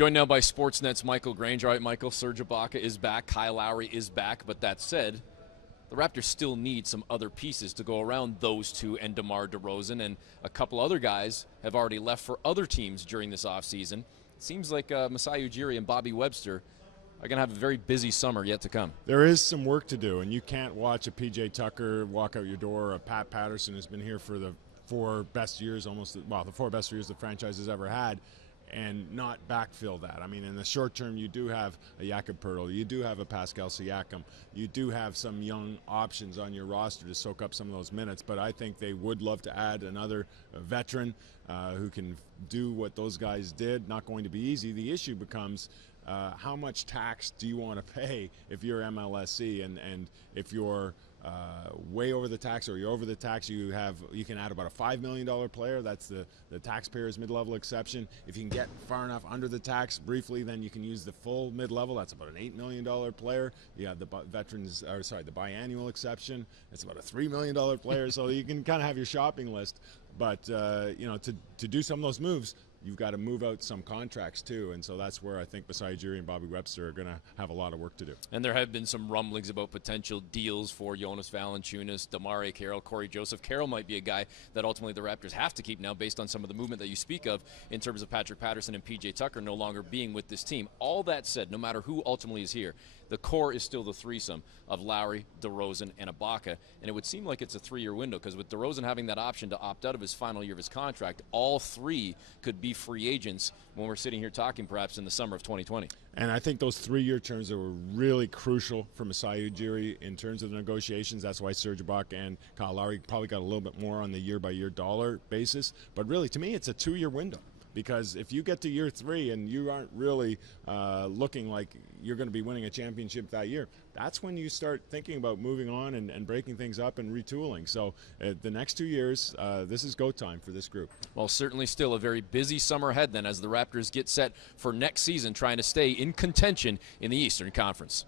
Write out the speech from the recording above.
Joined now by Sportsnet's Michael Grange. All right, Michael, Serge Ibaka is back. Kyle Lowry is back. But that said, the Raptors still need some other pieces to go around those two and DeMar DeRozan. And a couple other guys have already left for other teams during this offseason. It seems like Masai Ujiri and Bobby Webster are going to have a very busy summer yet to come. There is some work to do, and you can't watch a P.J. Tucker walk out your door. A Pat Patterson has been here for the four best years the 4 best years the franchise has ever had, and not backfill that. I mean, in the short term, you do have a Jakob Poeltl, you do have a Pascal Siakam, you do have some young options on your roster to soak up some of those minutes, but I think they would love to add another veteran who can do what those guys did. Not going to be easy. The issue becomes how much tax do you want to pay if you're MLSC, and if you're way over the tax or you're over the tax, you can add about a $5 million player. That's the taxpayer's mid-level exception. If you can get far enough under the tax briefly, then you can use the full mid-level. That's about an $8 million player. You have the the biannual exception. It's about a $3 million player. So you can kind of have your shopping list. But to do some of those moves, you've got to move out some contracts too, and so that's where I think Masai Ujiri and Bobby Webster are going to have a lot of work to do. And there have been some rumblings about potential deals for Jonas Valanciunas, Damari Carroll, Corey Joseph. Carroll might be a guy that ultimately the Raptors have to keep now based on some of the movement that you speak of in terms of Patrick Patterson and P.J. Tucker no longer being with this team. All that said, no matter who ultimately is here, the core is still the threesome of Lowry, DeRozan, and Ibaka, and it would seem like it's a 3-year window because with DeRozan having that option to opt out of his final year of his contract, all three could be free agents when we're sitting here talking perhaps in the summer of 2020. And I think those 3-year terms were really crucial for Masai Ujiri in terms of the negotiations. That's why Serge Ibaka and Kyle Lowry probably got a little bit more on the year-by-year dollar basis. But really, to me, it's a 2-year window. Because if you get to year 3 and you aren't really looking like you're going to be winning a championship that year, that's when you start thinking about moving on and breaking things up and retooling. So the next 2 years, this is go time for this group. Well, certainly still a very busy summer ahead then as the Raptors get set for next season trying to stay in contention in the Eastern Conference.